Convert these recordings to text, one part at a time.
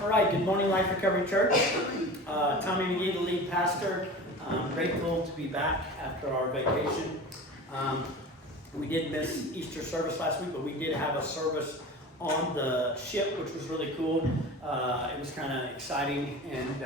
All right, good morning, Life Recovery Church. Tommy McGee, the lead pastor. Grateful to be back after our vacation. We did miss Easter service last week, but we did have a service on the ship, which was really cool. It was kind of exciting, and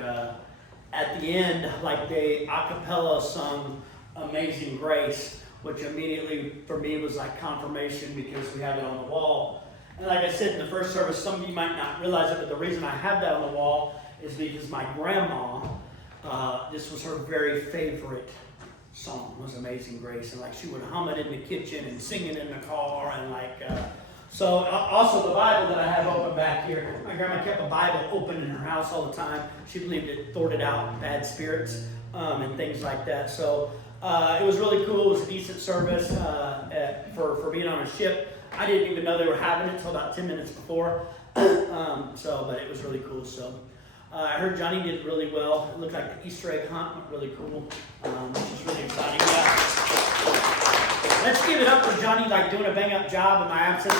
at the end, like they a cappella sung Amazing Grace, which immediately for me was like confirmation because we had it on the wall. And like I said in the first service, some of you might not realize it, but the reason I have that on the wall is because my grandma, this was her very favorite song, was Amazing Grace. And like she would hum it in the kitchen and sing it in the car. And also the Bible that I have open back here. My grandma kept a Bible open in her house all the time. She believed it thwarted out bad spirits and things like that. So it was really cool. It was a decent service for being on a ship. I didn't even know they were having it until about 10 minutes before. But it was really cool. So I heard Johnny did really well. It looked like the Easter egg hunt went really cool, which is really exciting. Yeah. Let's give it up for Johnny, like doing a bang-up job in my absence.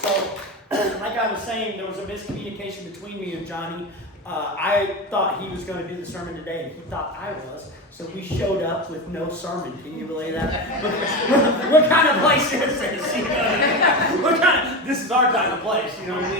So, like I was saying, there was a miscommunication between me and Johnny. I thought he was going to do the sermon today, and he thought I was. So we showed up with no sermon. Can you believe that? What kind of place is this? This is our kind of place, you know what I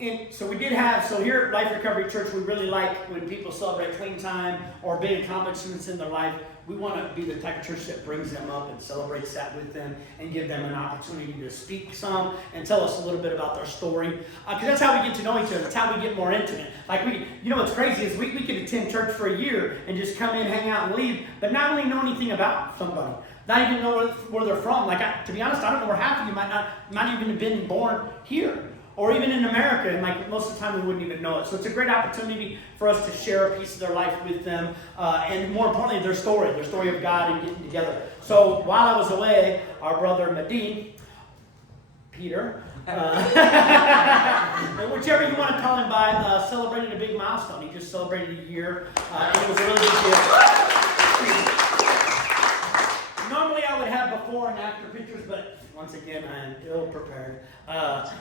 mean? So we did have, so here at Life Recovery Church, we really like when people celebrate clean time or big accomplishments in their life. We want to be the type of church that brings them up and celebrates that with them and give them an opportunity to speak some and tell us a little bit about their story. Because that's how we get to know each other. That's how we get more intimate. Like what's crazy is we could attend church for a year and just come in, hang out, and leave, but not really know anything about somebody. Not even know where they're from. To be honest, I don't know where half of you might even have been born here. Or even in America, and like most of the time we wouldn't even know it. So it's a great opportunity for us to share a piece of their life with them, and more importantly, their story of God and getting together. So while I was away, our brother Madit, Peter, whichever you want to call him by, celebrated a big milestone. He just celebrated a year, and it was a really big deal. Normally I would have before and after pictures, but once again, I am ill prepared.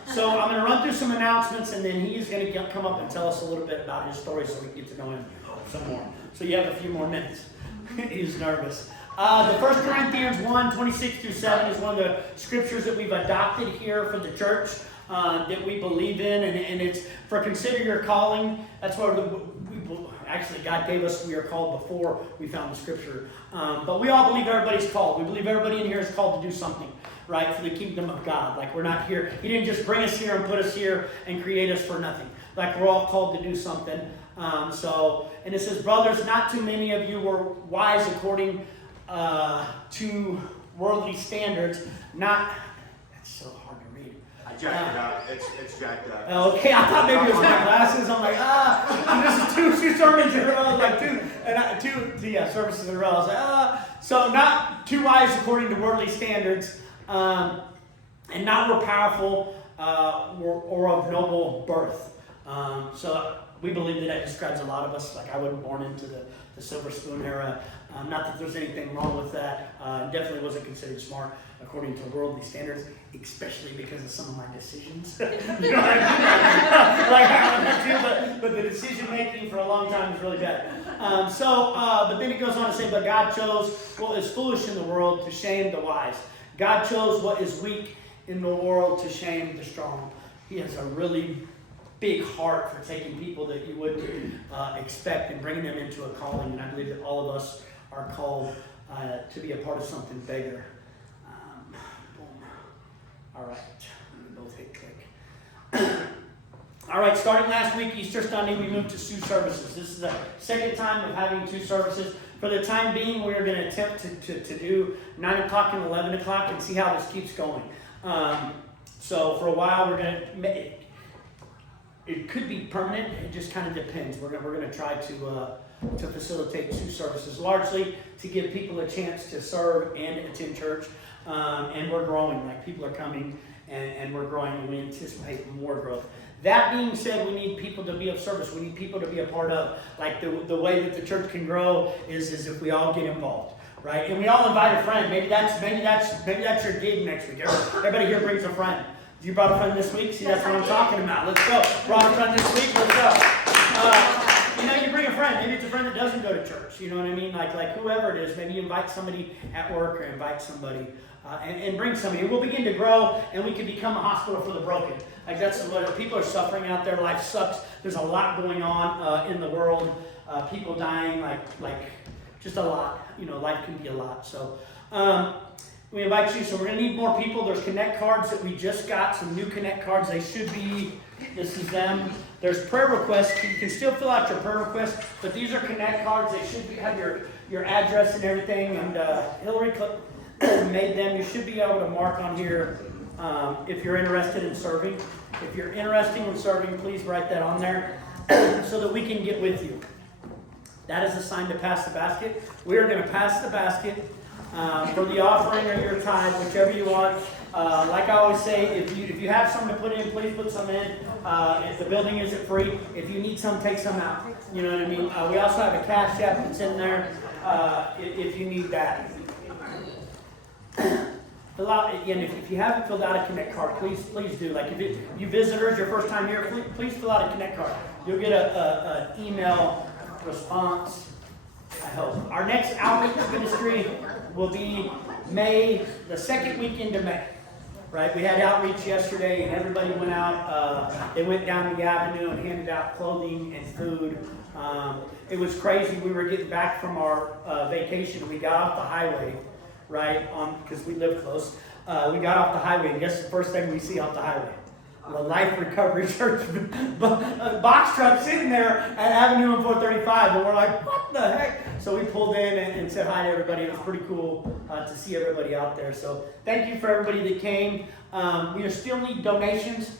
So I'm going to run through some announcements, and then he's going to come up and tell us a little bit about his story so we can get to know him some more. So you have a few more minutes. He's nervous. The 1 Corinthians 1:26-7 is one of the scriptures that we've adopted here for the church that we believe in, and it's for consider your calling. That's what actually God gave us. We are called before we found the scripture. But we all believe everybody's called. We believe everybody in here is called to do something, right, for the kingdom of God. Like we're not here. He didn't just bring us here and put us here and create us for nothing. Like we're all called to do something. And it says, brothers, not too many of you were wise according to worldly standards. That's so hard to read. I jacked it out. It's jacked out. Okay, I thought maybe it was my glasses. I'm like, this is two sermons in a row, like two services in a row. I was like, so not too wise according to worldly standards, and not more powerful or of noble birth. So we believe that describes a lot of us. Like I wasn't born into the silver spoon era. Not that there's anything wrong with that. Definitely wasn't considered smart according to worldly standards, especially because of some of my decisions. You know what I mean? But the decision making for a long time was really bad. But then it goes on to say, but God chose what is foolish in the world to shame the wise. God chose what is weak in the world to shame the strong. He has a really big heart for taking people that you wouldn't expect and bringing them into a calling. And I believe that all of us are called to be a part of something bigger. Boom. All right. We both hit click. All right. Starting last week, Easter Sunday, we moved to 2 services. This is the second time of having 2 services. For the time being, we're going to attempt to do 9 o'clock and 11 o'clock and see how this keeps going. So for a while, we're going to... It could be permanent. It just kind of depends. We're going to try to facilitate 2 services, largely to give people a chance to serve and attend church. And we're growing. Like people are coming, and we're growing, and we anticipate more growth. That being said, we need people to be of service. We need people to be a part of. Like the way that the church can grow is if we all get involved. right? And we all invite a friend. Maybe that's your gig next week. Everybody here brings a friend. You brought a friend this week? See, that's what I'm talking about. Let's go. Brought a friend this week. Let's go. You bring a friend. Maybe it's a friend that doesn't go to church. You know what I mean? Like whoever it is. Maybe you invite somebody at work or invite somebody and bring somebody. And we'll begin to grow, and we can become a hospital for the broken. Like that's what people are suffering out there. Life sucks. There's a lot going on in the world. People dying, like just a lot. Life can be a lot. So we invite you. So we're going to need more people. There's Connect cards that we just got. Some new Connect cards. They should be. This is them. There's prayer requests. You can still fill out your prayer requests, but these are Connect cards. They should have your address and everything. And Hillary made them. You should be able to mark on here if you're interested in serving. If you're interested in serving, please write that on there so that we can get with you. That is a sign to pass the basket. We are going to pass the basket for the offering or your tithe, whichever you want. Like I always say, if you have some to put in, please put some in. If the building isn't free, if you need some, take some out. You know what I mean? We also have a cash app that's in there if you need that. Again, if you haven't filled out a Connect card, please do. Like if you visitors, your first time here, please fill out a Connect card. You'll get an email response, I hope. Our next outreach ministry will be the second weekend of May. Right? We had outreach yesterday and everybody went out. They went down the avenue and handed out clothing and food. It was crazy. We were getting back from our vacation. We got off the highway, right? Because we live close. We got off the highway and guess the first thing we see off the highway? The Life Recovery Church box truck sitting there at Avenue and 435, and we're like, what the heck? So we pulled in and said hi to everybody. It was pretty cool to see everybody out there. So thank you for everybody that came. We still need donations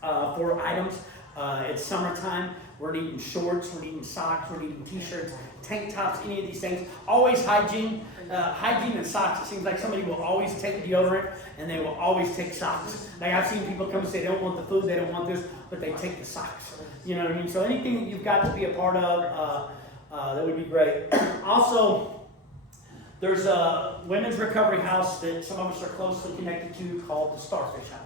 for items. It's summertime. We're needing shorts, we're needing socks, we're needing t-shirts, tank tops, any of these things. Always hygiene. Hygiene and socks. It seems like somebody will always take deodorant and they will always take socks. Like I've seen people come and say they don't want the food, they don't want this, but they take the socks. You know what I mean? So anything that you've got to be a part of, that would be great. Also, there's a women's recovery house that some of us are closely connected to called the Starfish House.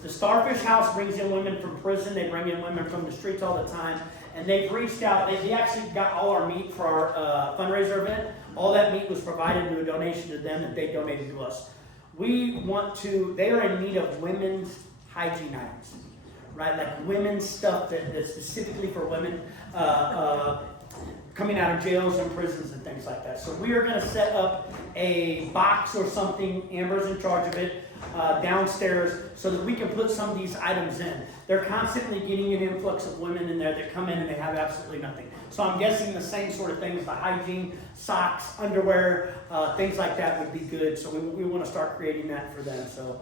The Starfish House brings in women from prison. They bring in women from the streets all the time. And they've reached out. They actually got all our meat for our fundraiser event. All that meat was provided to a donation to them that they donated to us. They are in need of women's hygiene items, right? Like women's stuff that's specifically for women coming out of jails and prisons and things like that. So we are going to set up a box or something. Amber's in charge of it. Downstairs so that we can put some of these items in. They're constantly getting an influx of women in there that come in and they have absolutely nothing. So I'm guessing the same sort of things, the hygiene, socks, underwear, things like that would be good. So we want to start creating that for them. So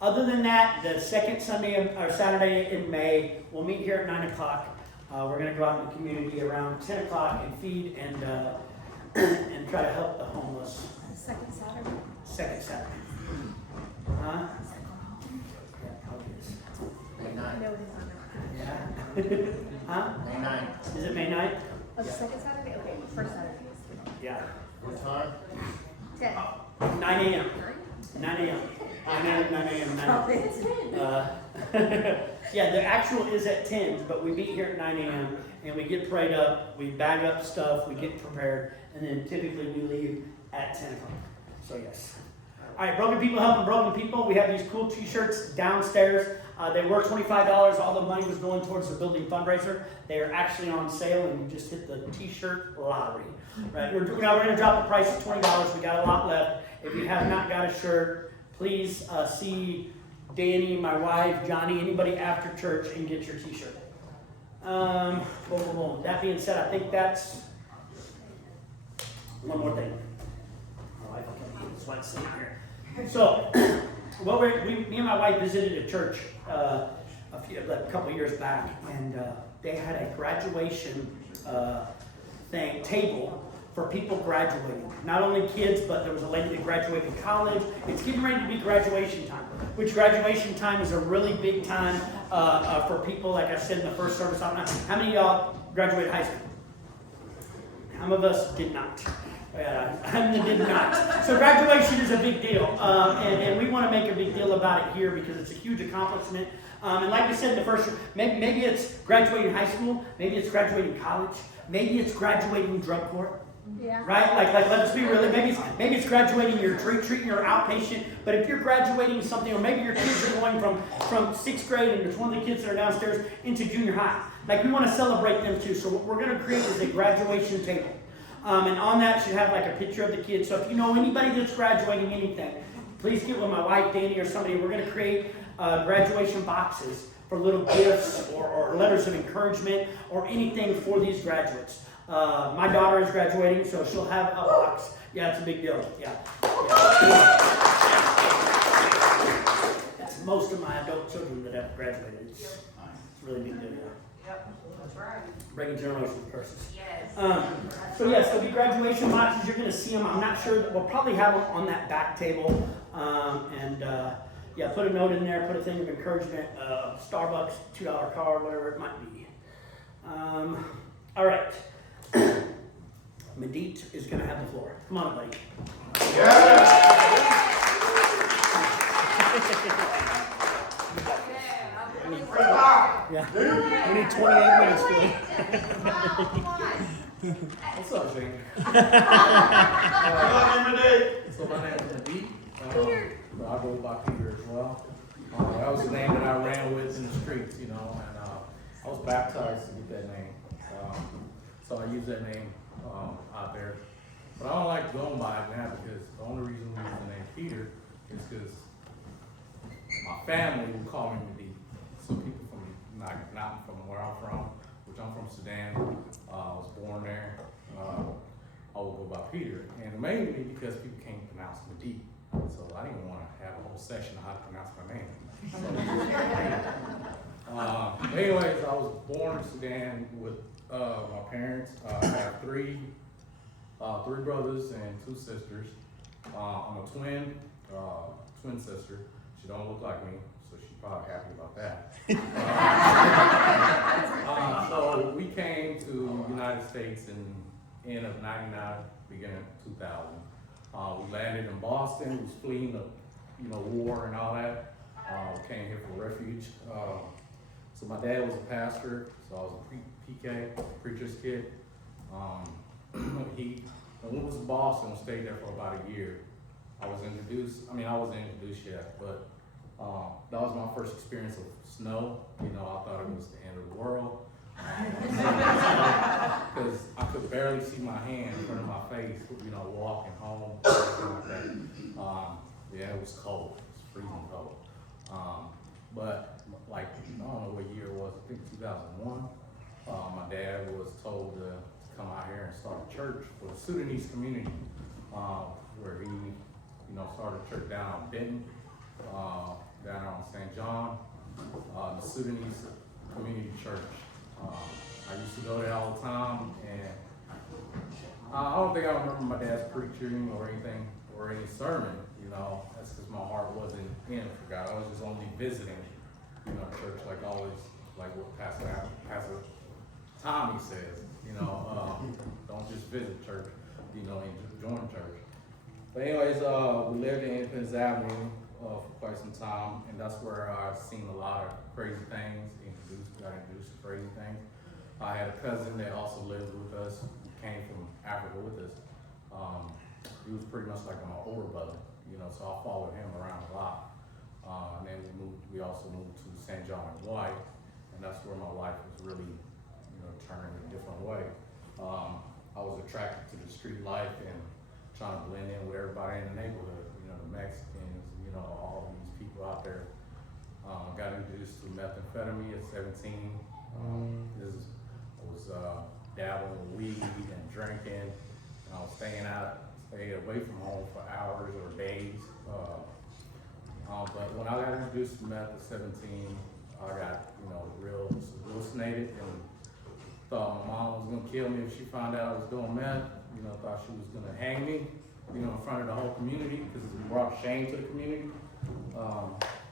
other than that, the second Saturday in May, we'll meet here at 9 o'clock. We're going to go out in the community around 10 o'clock and feed and try to help the homeless. Second Saturday? Second Saturday. Huh? Yeah, probably is. May 9th. No, it is not. Yeah. Huh? May 9th. Is it May 9th? Oh, second Saturday? Okay, first Saturday. Yeah. What time? 10. 9 a.m. 9 a.m. 9 a.m. Yeah, the actual is at 10, but we meet here at 9 a.m. and we get prayed up, we bag up stuff, we get prepared, and then typically we leave at 10 o'clock. So yes. All right, Broken People Helping Broken People. We have these cool t-shirts downstairs. They were $25. All the money was going towards the building fundraiser. They are actually on sale, and you just hit the t-shirt lottery. Right? We're going to drop the price to $20. We got a lot left. If you have not got a shirt, please see Danny, my wife, Johnny, anybody after church, and get your t-shirt. That being said, I think that's one more thing. My wife will come in. That's why it's sitting here. So, me and my wife visited a church a couple years back, and they had a graduation table for people graduating. Not only kids, but there was a lady that graduated college. It's getting ready to be graduation time, which graduation time is a really big time for people, like I said in the first service. How many of y'all graduated high school? Some of us did not. I did not. So graduation is a big deal, and we want to make a big deal about it here because it's a huge accomplishment. And like we said in the first, maybe it's graduating high school, maybe it's graduating college, maybe it's graduating drug court. Yeah. Right? Like let's be real. Maybe it's graduating your treating your outpatient. But if you're graduating something, or maybe your kids are going from 6th grade, and there's one of the kids that are downstairs into junior high. Like we want to celebrate them too. So what we're going to create is a graduation table, and on that should have like a picture of the kids. So if you know anybody that's graduating anything, please get with my wife Danny or somebody. We're going to create graduation boxes for little gifts or letters of encouragement or anything for these graduates. My daughter is graduating, so she'll have a box. Yeah, it's a big deal. Yeah. That's most of my adult children that have graduated. It's a really big deal. Yep, that's right. Breaking generational curses. Yes. So yes, there'll be graduation boxes. You're going to see them. I'm not sure that we'll probably have them on that back table. Yeah, put a note in there. Put a thing of encouragement. Starbucks, $2 card, whatever it might be. All right. Madit is going to have the floor. Come on, buddy. Yeah. We need 28 minutes for it. What's up, Shane? So my name is Madit. I go by Peter as well. That was the name that I ran with in the streets, and I was baptized to get that name. So I use that name out there. But I don't like going by it now because the only reason we use the name Peter is because my family will call me Madit. So people from not from where I'm from, which I'm from Sudan, I was born there. I will go by Peter, and mainly because people can't pronounce Madit. So I didn't want to have a whole session on how to pronounce my name. Anyways, I was born in Sudan with my parents. I have three brothers and 2 sisters. I'm a twin sister. She don't look like me, so she's probably happy about that. So we came to the United States in end of '99, beginning of 2000. We landed in Boston. We was fleeing the war and all that. We came here for refuge. So my dad was a pastor, so I was a PK, preacher's kid. When we was in Boston, stayed there for about a year. I wasn't introduced yet, but that was my first experience of snow. I thought it was the end of the world. Because I could barely see my hand in front of my face, walking home, everything like that. It was cold. It was freezing cold. But I don't know what year it was. I think 2001. My dad was told to come out here and start a church for the Sudanese community, where he, started a church down on Benton, down on St. John, the Sudanese community church. I used to go there all the time, and I don't think I remember my dad's preaching or anything or any sermon. That's because my heart wasn't in it for God. I was just only visiting, church like always, like what Pastor Tommy says. Don't just visit church, and join church. But anyways, we lived in Independence Avenue for quite some time, and that's where I've seen a lot of crazy things. Got introduced to crazy things. I had a cousin that also lived with us, who came from Africa with us. He was pretty much like my older brother, so I followed him around a lot. And then we also moved to St. John and White, and that's where my life was really, turning a different way. I was attracted to the street life and trying to blend in with everybody in the neighborhood, the Mexicans, all these people out there. Got introduced to methamphetamine at 17. I was dabbling in weed and drinking. And I was staying away from home for hours or days. But when I got introduced to meth at 17, I got real hallucinated and thought my mom was gonna kill me if she found out I was doing meth. Thought she was gonna hang me, in front of the whole community because it brought shame to the community.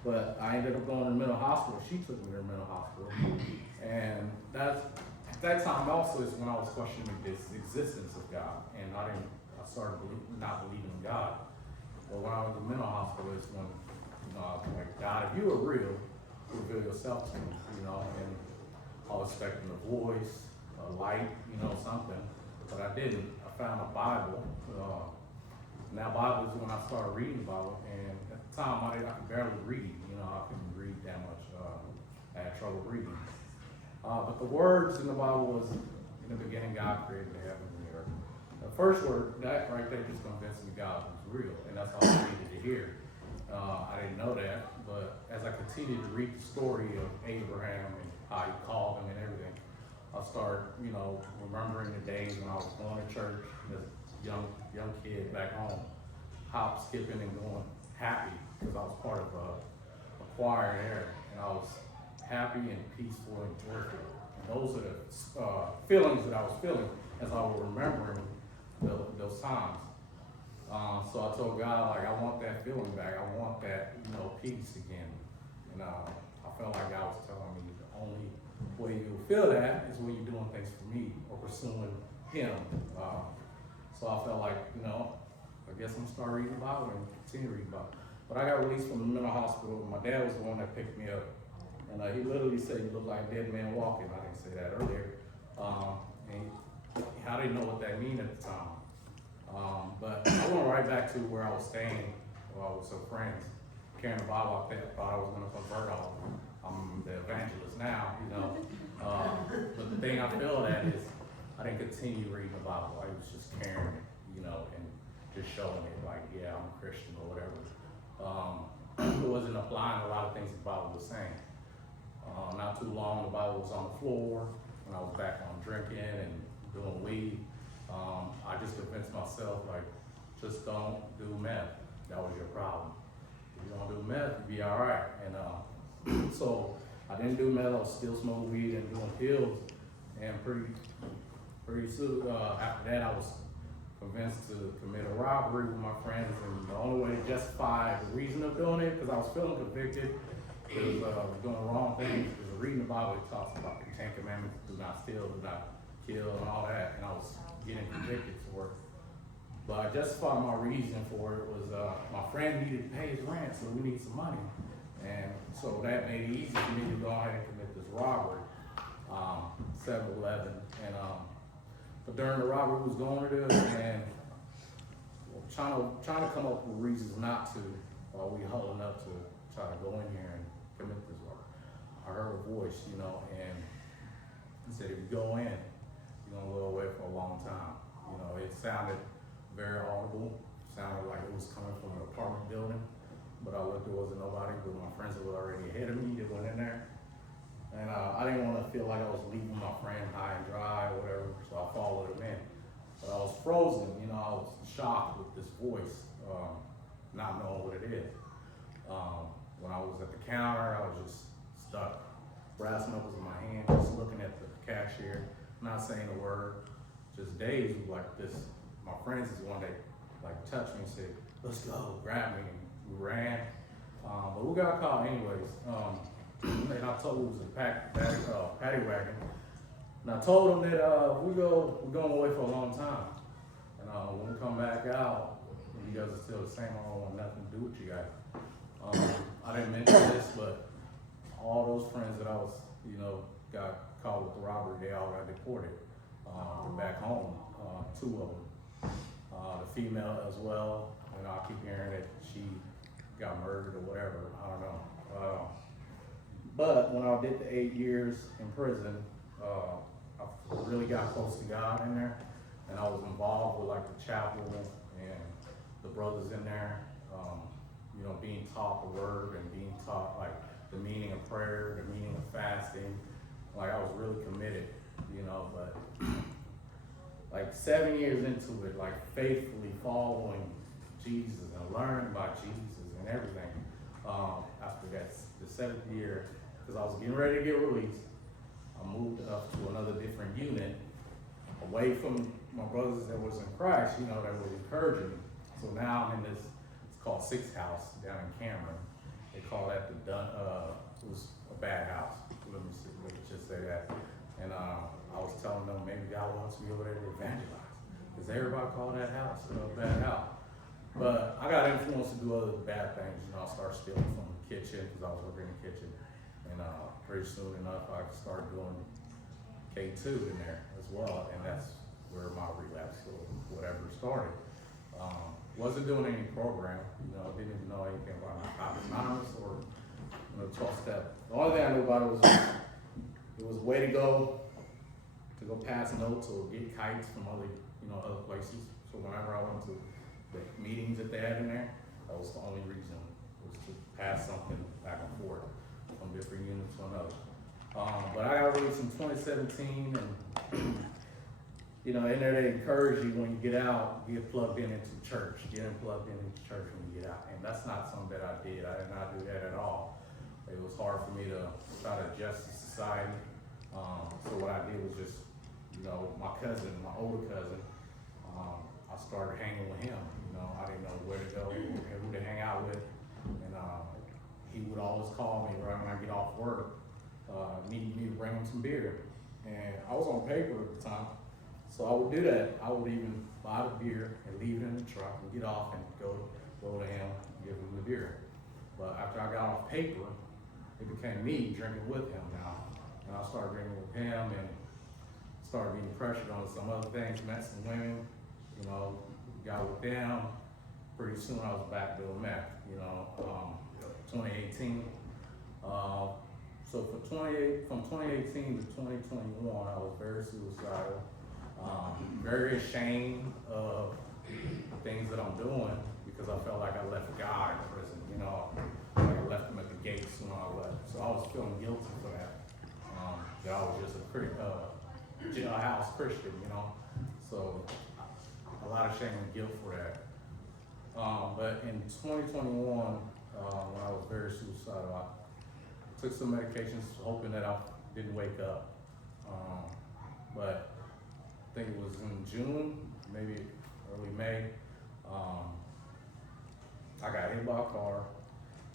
But I ended up going to the mental hospital. She took me to the mental hospital, and that's that time also is when I was questioning this existence of God, and I started not believing in God. But when I was in the mental hospital is when, I was like, God, if you were real, reveal yourself to me, and I was expecting a voice, a light, something, but I didn't. I found a Bible. And that Bible is when I started reading the Bible, and at the time I could barely read, I couldn't read that much. I had trouble reading. But the words in the Bible was, in the beginning God created the heaven and the earth. The first word, that right there just convinced me God was real, and that's all I needed to hear. I didn't know that, but as I continued to read the story of Abraham and how he called him and everything, I started, remembering the days when I was going to church as a young kid back home, hop, skipping, and going happy because I was part of a choir there, and I was happy and peaceful and joyful. And those are the feelings that I was feeling as I was remembering those times. So I told God, like, I want that feeling back. I want that, peace again. And I felt like God was telling me the only way you'll feel that is when you're doing things for me or pursuing Him. So I felt like, I guess I'm gonna start reading the Bible and continue reading the Bible. But I got released from the mental hospital. My dad was the one that picked me up. And he literally said, you look like a dead man walking. I didn't say that earlier. And I didn't know what that meant at the time. But I went right back to where I was staying with some friends, carrying the Bible. I thought I was going to convert all of them. I'm the evangelist now, But the thing I feel that is I didn't continue reading the Bible. I was just carrying it, and just showing it like, yeah, I'm a Christian or whatever. It wasn't applying a lot of things the Bible was saying. Not too long, the Bible was on the floor when I was back on drinking and doing weed. I just convinced myself, like, just don't do meth. That was your problem. If you don't do meth, you'll be all right. And so I didn't do meth. I was still smoking weed and doing pills. And pretty soon after that, I was convinced to commit a robbery with my friends. And the only way to justify the reason of doing it, because I was feeling convicted, because I was doing the wrong things. Because reading the Bible, it talks about the 10 Commandments: do not steal, do not kill, and all that. And I was getting convicted for it. But I justified my reason for it was my friend needed to pay his rent, so we need some money. And so that made it easy for me to go ahead and commit this robbery, 7-Eleven. And but during the robbery, we was going to this and trying to come up with reasons not to, while we huddling up to try to go in here and commit this robbery. I heard a voice, and it said, if you go in, you're gonna go away for a long time. It sounded very audible, sounded like it was coming from an apartment building, but I looked, there wasn't nobody, but my friends that were already ahead of me, they went in there. And I didn't want to feel like I was leaving my friend high and dry or whatever, so I followed him in. But I was frozen, I was shocked with this voice, not knowing what it is. When I was at the counter, I was just stuck. Brass knuckles in my hand, just looking at the cashier, not saying a word, just dazed like this. My friends is one that touched me and said, let's go, grab me, and we ran. But we got caught anyways. And I told him it was a paddy wagon. And I told him that we're going away for a long time. And when we come back out, you guys are still the same. I don't want nothing to do with you guys. I didn't mention this, but all those friends that I was, got caught with the robbery, they all got deported back home. 2 of them. The female as well. I keep hearing that she got murdered or whatever. I don't know. But when I did the 8 years in prison, I really got close to God in there, and I was involved with the chapel and the brothers in there, being taught the word and being taught the meaning of prayer, the meaning of fasting. I was really committed, but 7 years into it, faithfully following Jesus and learning about Jesus and everything. After that, the 7th year, because I was getting ready to get released, I moved up to another different unit, away from my brothers that was in Christ, that was encouraging me. So now I'm in this, it's called 6th House down in Cameron. They call that it was a bad house. Let me just say that. And I I was telling them maybe God wants me over there to evangelize. Because everybody called that house a bad house. But I got influenced to do other bad things. You know, I started stealing from the kitchen because I was working in the kitchen. And pretty soon enough, I started doing K2 in there as well. And that's where my relapse or whatever started. Wasn't doing any program. You know, didn't even know anything about Anonymous or 12-step. The only thing I knew about it was a way to go pass notes or get kites from other places. So whenever I went to the meetings that they had in there, that was the only reason, was to pass something back and forth from different units to another. But I got released in 2017, and in there they encourage you when you get out, get plugged into church, plugged into church when you get out. And that's not something that I did. I did not do that at all. It was hard for me to try to adjust to society. So what I did was just, my cousin, my older cousin, I started hanging with him. I didn't know where to go, who to hang out with. And he would always call me right when I get off work, needing me to bring him some beer. And I was on paper at the time, so I would do that. I would even buy the beer and leave it in the truck and get off and go to him and give him the beer. But after I got off paper, it became me drinking with him now. And I started drinking with him and started being pressured on some other things, met some women, got with them. Pretty soon I was back doing meth, 2018. So from 2018 to 2021, I was very suicidal, very ashamed of the things that I'm doing because I felt like I left God in prison, like I left him at the gates when I left. So I was feeling guilty for that. That I was just a jailhouse Christian, So a lot of shame and guilt for that. But in 2021, when I was very suicidal, I took some medications hoping that I didn't wake up. But I think it was in June, maybe early May, I got hit by a car,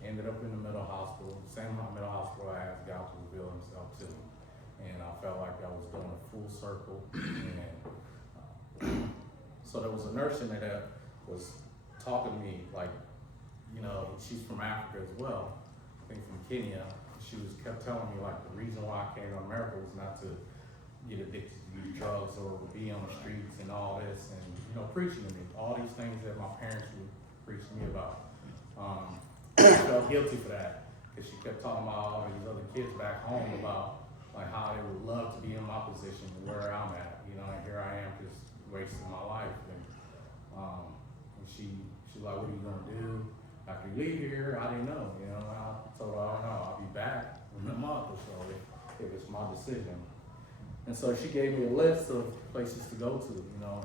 ended up in the mental hospital, the same mental hospital I asked God to reveal himself to. And I felt like I was doing a full circle. And so there was a nurse in there that was talking to me, like, she's from Africa as well, I think from Kenya. She kept telling me like the reason why I came to America was not to get addicted to these drugs or be on the streets and all this, and preaching to me all these things that my parents would preach to me about. I felt guilty for that because she kept talking about all these other kids back home about like how they would love to be in my position and where I'm at, and here I am just wasting my life. And she's like, what are you gonna do after you leave here? I didn't know, I told her, I don't know, I'll be back in a month or so if it's my decision. And so she gave me a list of places to go to,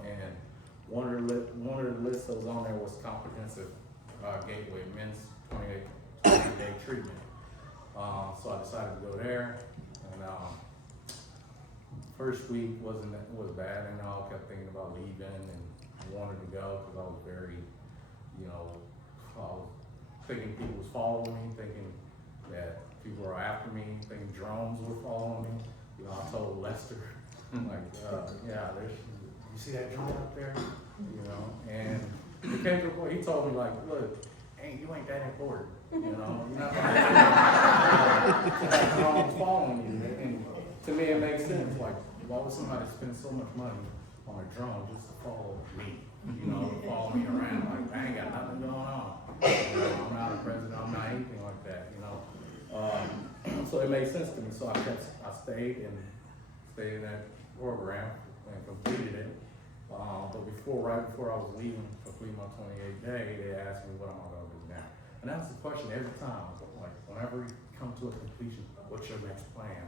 and one of the lists that was on there was comprehensive gateway, men's 28-day treatment. So I decided to go there, and first week was bad, and I kept thinking about leaving and wanted to go because I was very, I was thinking people was following me, thinking that people were after me, thinking drones were following me. I told Lester, like, yeah, you see that drone up there? And it came to a point, he told me like, look, you ain't that important, you're not that drone's following you. And to me it makes sense, like, why would somebody spend so much money on a drone just to follow me? Follow me around, like, I ain't got nothing going on. I'm not a president, I'm not anything like that, So it made sense to me, so I stayed in that program and completed it. But right before I was leaving, complete my 28-day, they asked me what am I gonna do now? And that's the question every time, like whenever we come to a completion, what's your next plan?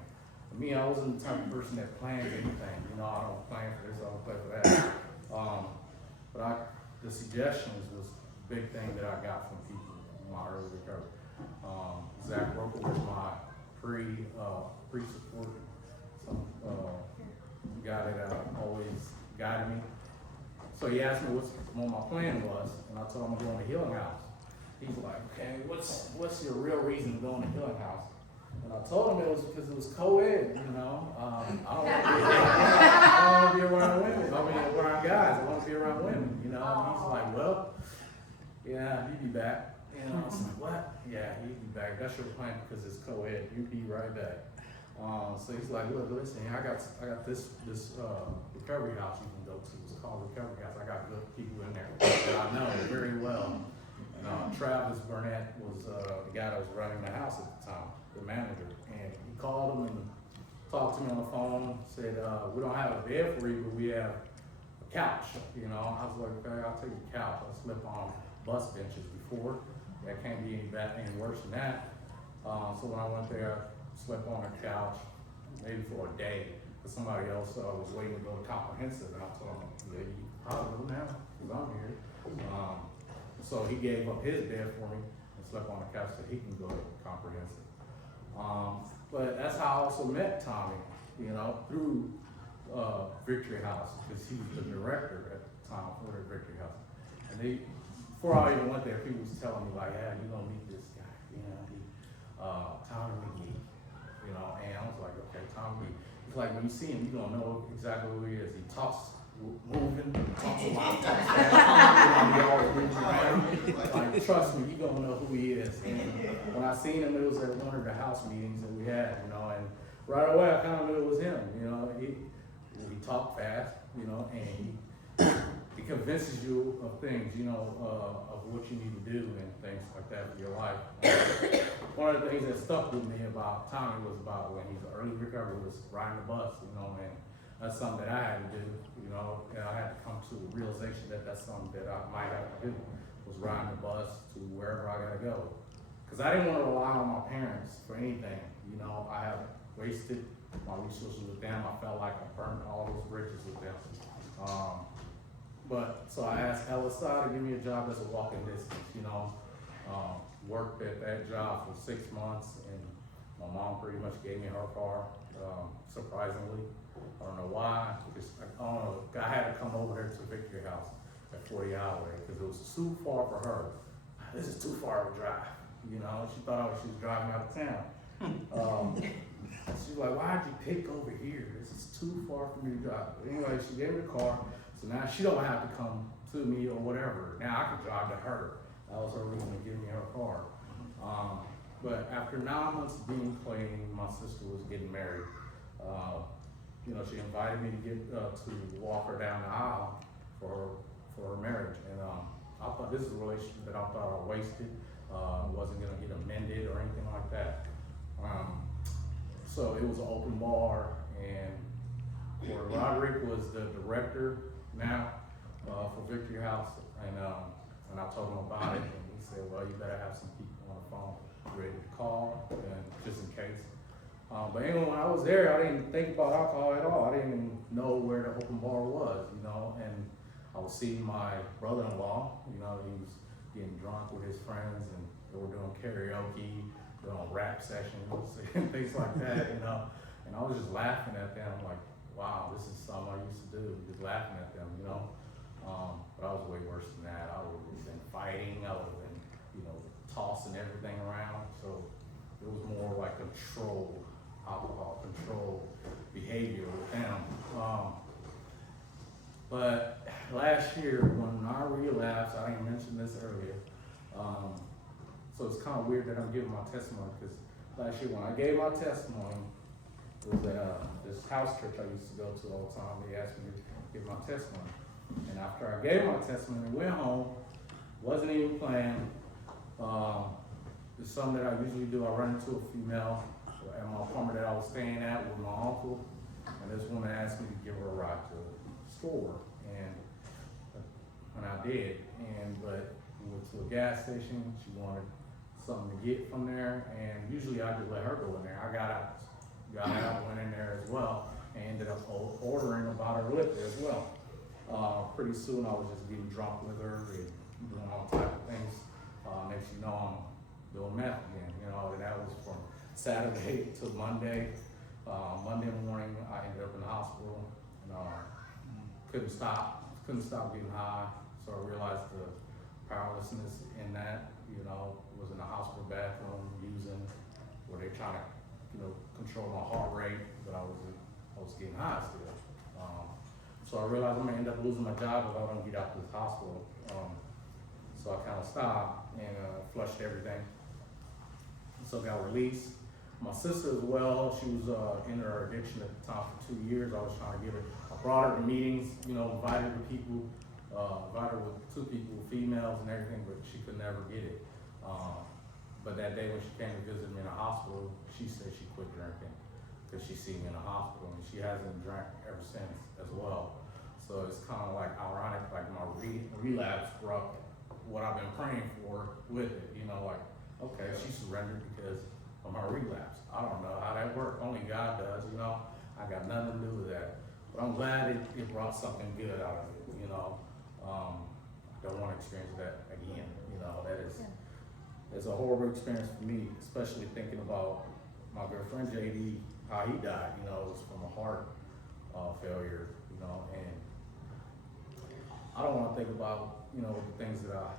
For me, I wasn't the type of person that plans anything, I don't plan for this, I don't plan for that. But the suggestions was a big thing that I got from people in my early recovery. Zach Roker was my pre-support, guy that always guided me. So he asked me what my plan was, and I told him I'm going to healing house. He's like, okay, what's your real reason to go in the healing house? And I told him it was because it was co-ed, you know. I don't want to be around women. I mean, around guys. I want to be around women, you know. And he's like, well, yeah, you be back. You know, I was like, what? Yeah, you be back. That's your plan because it's co-ed. You be right back. So he's like, look, listen, I got this recovery house you can go to. It's called Recovery House. I got good people in there that I know very well. And Travis Burnett was the guy that was running the house at the time, the manager. And he called him and talked to me on the phone, said, we don't have a bed for you, but we have a couch. You know, I was like, okay, I'll take a couch. I slept on bus benches before. That can't be any worse than that. So when I went there, slept on a couch, maybe for a day, because somebody else was waiting to go to comprehensive, and I told him, yeah, you probably do now, because I'm here. So he gave up his bed for me and slept on a couch so he can go to comprehensive. But that's how I also met Tommy, you know, through Victory House, because he was the director at the time for the Victory House. And before I even went there, people was telling me like, yeah, you're gonna meet this guy, you know, Tommy McGee. You know, and I was like, okay, Tommy. It's like when you see him, you don't know exactly who he is. He talks moving, talks a lot, talks fast. You know, he always moves around. Like, trust me, you gonna know who he is. And when I seen him, it was at one of the house meetings that we had, you know, and right away I kind of knew it was him. You know, he talked fast, you know, and he convinces you of things, you know, of what you need to do and things like that for your life. One of the things that stuck with me about Tommy was about when he's early recovery was riding the bus, you know, and that's something that I had to do, you know, and I had to come to the realization that that's something that I might have to do, was riding the bus to wherever I gotta go. Cause I didn't want to rely on my parents for anything, you know, I have wasted my resources with them. I felt like I burned all those bridges with them. But so I asked LSI to give me a job that's a walking distance, you know. Worked at that job for 6 months, and my mom pretty much gave me her car, surprisingly. I don't know why, because I don't know, I had to come over there to Victory House at 40 hours because it was too far for her. This is too far of a drive, you know. She thought she was driving out of town. She's like, why'd you pick over here? This is too far for me to drive. But anyway, she gave me the car, so now she don't have to come to me or whatever. Now I can drive to her. That was her reason to give me her car. But after 9 months of being clean, my sister was getting married. You know, she invited me to get to walk her down the aisle for her marriage, and I thought this is a relationship that I thought I wasted. Wasn't gonna get amended or anything like that. So it was an open bar, and where Roderick was the director now for Victory House, and I told him about it, and he said, well, you better have some people on the phone ready to call, and just in case. But anyway, when I was there, I didn't think about alcohol at all. I didn't even know where the open bar was, you know, and I was seeing my brother-in-law, you know, he was getting drunk with his friends, and they were doing karaoke, doing rap sessions, and things like that, you know, and I was just laughing at them, like, wow, this is something I used to do, just laughing at them, you know. But I was way worse than that. I would have been fighting, I would have been, you know, tossing everything around. So it was more like controlled alcohol, controlled behavior with them. But last year, when I relapsed, I didn't mention this earlier, so it's kind of weird that I'm giving my testimony, because last year when I gave my testimony, it was at this house church I used to go to all the time. They asked me to give my testimony. And after I gave my testimony and went home, wasn't even planned. It's something that I usually do. I run into a female at my apartment that I was staying at with my uncle, and this woman asked me to give her a ride to the store, and I did. But we went to a gas station. She wanted something to get from there, and usually I just let her go in there. I got out, went in there as well, and ended up ordering about her liquor as well. Pretty soon I was just getting drunk with her and doing all type of things. Next you know, I'm doing meth again, you know, and that was from Saturday to Monday. Monday morning I ended up in the hospital, and couldn't stop getting high, so I realized the powerlessness in that, you know, was in the hospital bathroom using, where they trying to control my heart rate, but I was getting high still. So I realized I'm gonna end up losing my job if I don't get out to this hospital. So I kind of stopped and flushed everything. So got released. My sister as well, she was in her addiction at the time for 2 years. I was trying to get her, I brought her to meetings, invited her to people, invited her with 2 people, females and everything, but she could never get it. But that day when she came to visit me in the hospital, she said she quit drinking because she seen me in the hospital, and she hasn't drank ever since as well. So it's kind of like ironic, like my relapse brought what I've been praying for with it, like, okay, she surrendered because of my relapse. I don't know how that worked, only God does, I got nothing to do with that. But I'm glad it brought something good out of it, I don't want to experience that again, that is, it's a horrible experience for me, especially thinking about my good friend JD, how he died, it was from a heart failure, and I don't want to think about, the things that I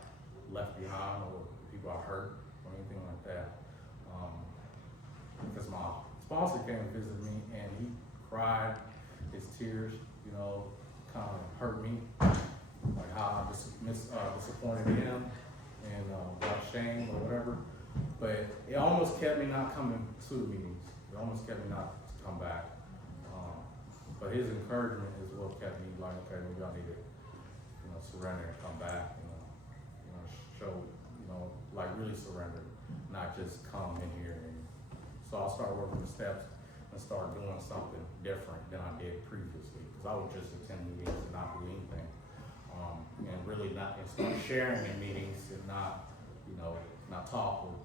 left behind or people I hurt or anything like that. Because my sponsor came and visited me and he cried, his tears, kind of hurt me, like how I disappointed him and brought shame or whatever. But it almost kept me not coming to the meetings. It almost kept me not to come back. But his encouragement is what kept me like, okay, maybe I need to, surrender and come back, show, like really surrender, not just come in here. And so I'll start working the steps and start doing something different than I did previously, because I would just attend meetings and not do anything, and really not, and start sharing in meetings and not, not talk or,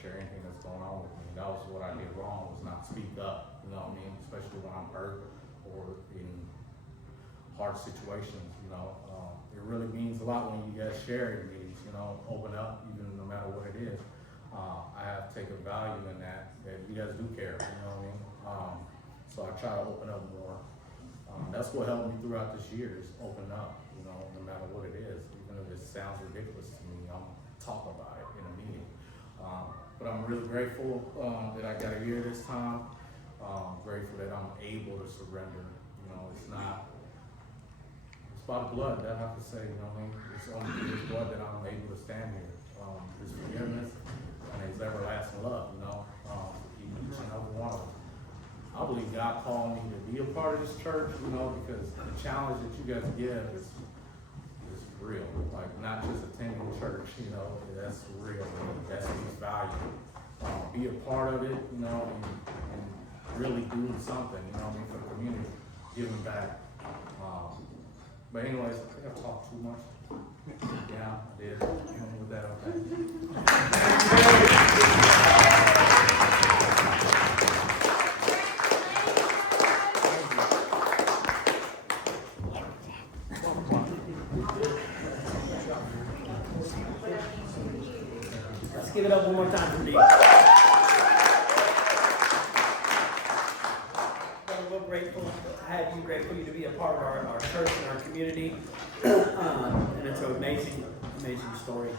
share anything that's going on with me. That was what I did wrong, was not speak up, especially when I'm hurt or in hard situations, it really means a lot when you guys share in meetings, open up, even no matter what it is. I have taken value in that you guys do care, so I try to open up more. That's what helped me throughout this year, is open up, no matter what it is. Even if it sounds ridiculous to me, I'm talk about it in a meeting. But I'm really grateful that I got a year this time. Grateful that I'm able to surrender. It's not, it's by the blood, that I have to say, it's only through His blood that I'm able to stand here. His forgiveness and His everlasting love, for each and every one of them. I believe God called me to be a part of this church, because the challenge that you guys give is real. Like, not just attending church, that's real. That's His value. Be a part of it, and really doing something, for the community, giving back. But anyways, I think I talked too much. Yeah, I did. Was that Let's give it up one more time for Dee. We're grateful to have you, grateful to be a part of our church and our community. And it's an amazing story.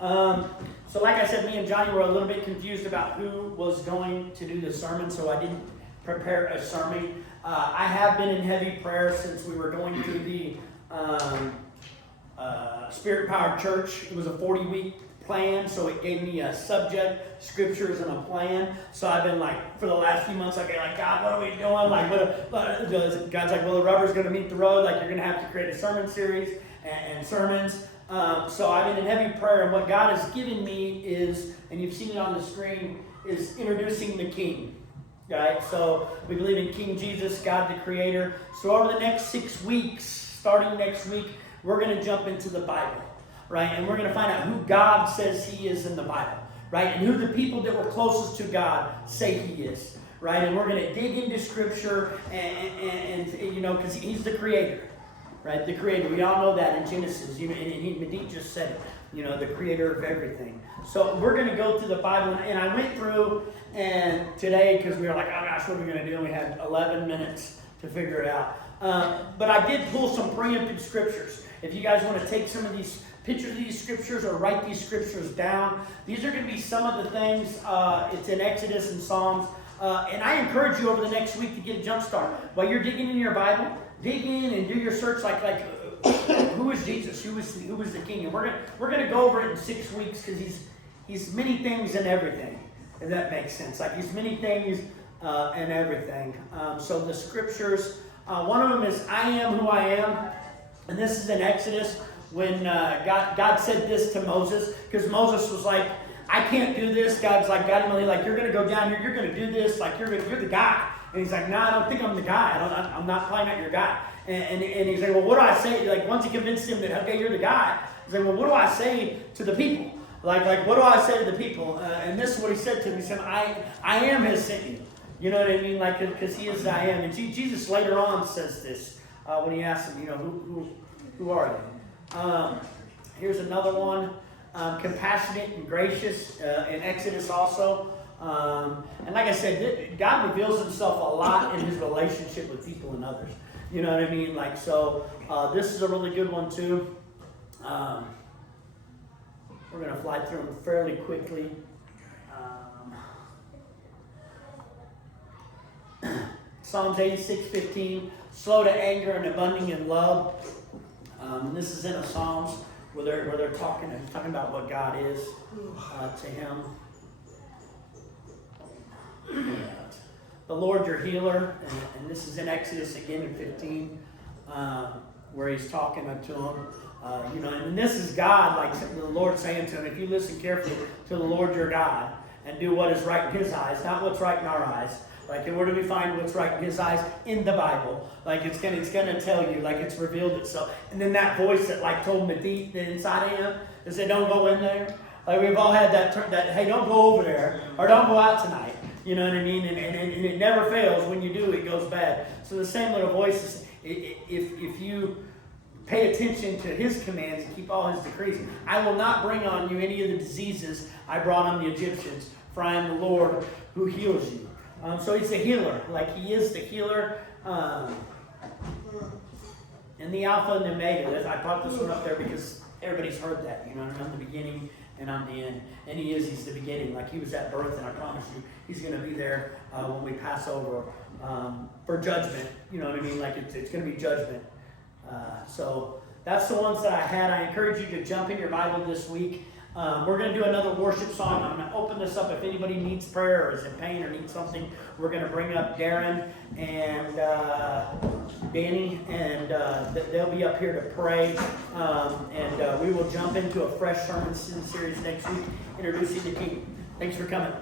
So like I said, me and Johnny were a little bit confused about who was going to do the sermon, so I didn't prepare a sermon. I have been in heavy prayer since we were going through the Spirit-Powered Church. It was a 40-week plan, so it gave me a subject, scriptures, and a plan. So I've been like, for the last few months, like God, what are we doing? Like, God's like, well, the rubber's going to meet the road. Like, you're going to have to create a sermon series and sermons. So I've been in heavy prayer, and what God has given me is, and you've seen it on the screen, is introducing the King. Right? So we believe in King Jesus, God the Creator. So over the next 6 weeks, starting next week, we're going to jump into the Bible. Right? And we're going to find out who God says He is in the Bible. Right? And who the people that were closest to God say He is. Right? And we're going to dig into Scripture and because He's the Creator. Right? The Creator. We all know that in Genesis. And Madit just said it. The Creator of everything. So we're going to go through the Bible. And I went through and today, because we were like, oh gosh, what are we going to do? And we had 11 minutes to figure it out. But I did pull some preempted scriptures. If you guys want to take some of these pictures of these scriptures or write these scriptures down, these are going to be some of the things. It's in Exodus and Psalms. And I encourage you over the next week to get a jump start. While you're digging in your Bible, dig in and do your search like who is Jesus? Who was the King? And we're gonna go over it in 6 weeks because he's many things and everything. If that makes sense. Like he's many things and everything. So the scriptures, one of them is I am who I am. And this is in Exodus when God said this to Moses. Because Moses was like, I can't do this. God's like, God, Emily, like you're going to go down here. You're going to do this. Like you're the guy. And he's like, no, I don't think I'm the guy. I'm not probably not your guy. And he's like, well, what do I say? Like once he convinced him that, okay, you're the guy. He's like, well, what do I say to the people? Like what do I say to the people? And this is what he said to him. He said, I am has sent you. You know what I mean? Like, because he is I am. And Jesus later on says this when he asks him, you know, who are they? Here's another one. Compassionate and gracious in Exodus also. And like I said, God reveals himself a lot in his relationship with people and others. You know what I mean? Like, so this is a really good one too. We're going to fly through them fairly quickly. Psalms 86:15, slow to anger and abounding in love. And this is in a Psalms where they're talking about what God is to him. The Lord your healer, and this is in Exodus again in 15, where he's talking to him. You know, and this is God, like the Lord saying to him, if you listen carefully to the Lord your God and do what is right in his eyes, not what's right in our eyes. Like, and where do we find what's right in his eyes? In the Bible. Like, it's gonna tell you, like, it's revealed itself. And then that voice that, like, told him the inside of him, that said, don't go in there. Like, we've all had that, hey, don't go over there, or don't go out tonight. You know what I mean? And it never fails. When you do, it goes bad. So the same little voice, if you pay attention to his commands and keep all his decrees, I will not bring on you any of the diseases I brought on the Egyptians, for I am the Lord who heals you. So he's a healer, like he is the healer. And the Alpha and the Omega. I brought this one up there because everybody's heard that. You know, I'm the beginning and I'm the end. And he's the beginning. Like he was at birth, and I promise you, he's going to be there when we pass over for judgment. You know what I mean? Like it's going to be judgment. So that's the ones that I had. I encourage you to jump in your Bible this week. We're going to do another worship song. I'm going to open this up. If anybody needs prayer or is in pain or needs something, we're going to bring up Darren and Danny, and they'll be up here to pray. And we will jump into a fresh sermon series next week, introducing the King. Thanks for coming.